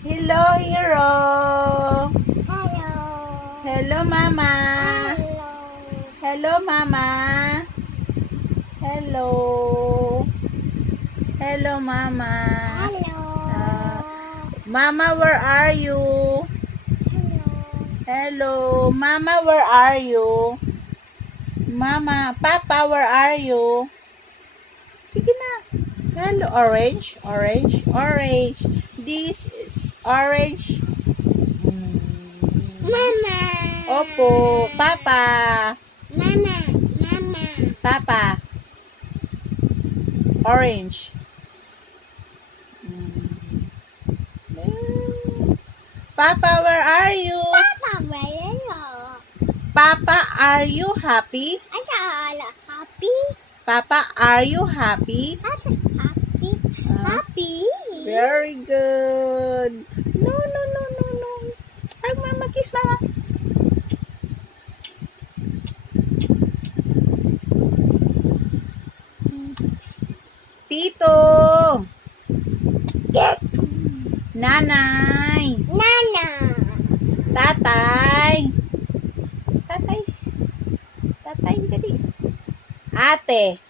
Hello, Hero. Hello. Hello, Mama. Hello. Hello, Mama. Hello. Hello, Mama. Hello. Mama, where are you? Hello. Hello. Mama, where are you? Mama, Papa, where are you? Sige na. Hello, orange, orange, orange. This is orange. Mama. Opo, Papa. Mama. Mama. Papa. Orange. Papa, where are you? Papa, where are you? Papa, are you happy? I saw happy. Papa, are you happy? I said happy. Happy. Very good. No, no, no, no, no. Ay, mama, kiss mama. Tito. Yes. Nanay. Nana. Tatay. Tatay. Tatay, dali. Ate.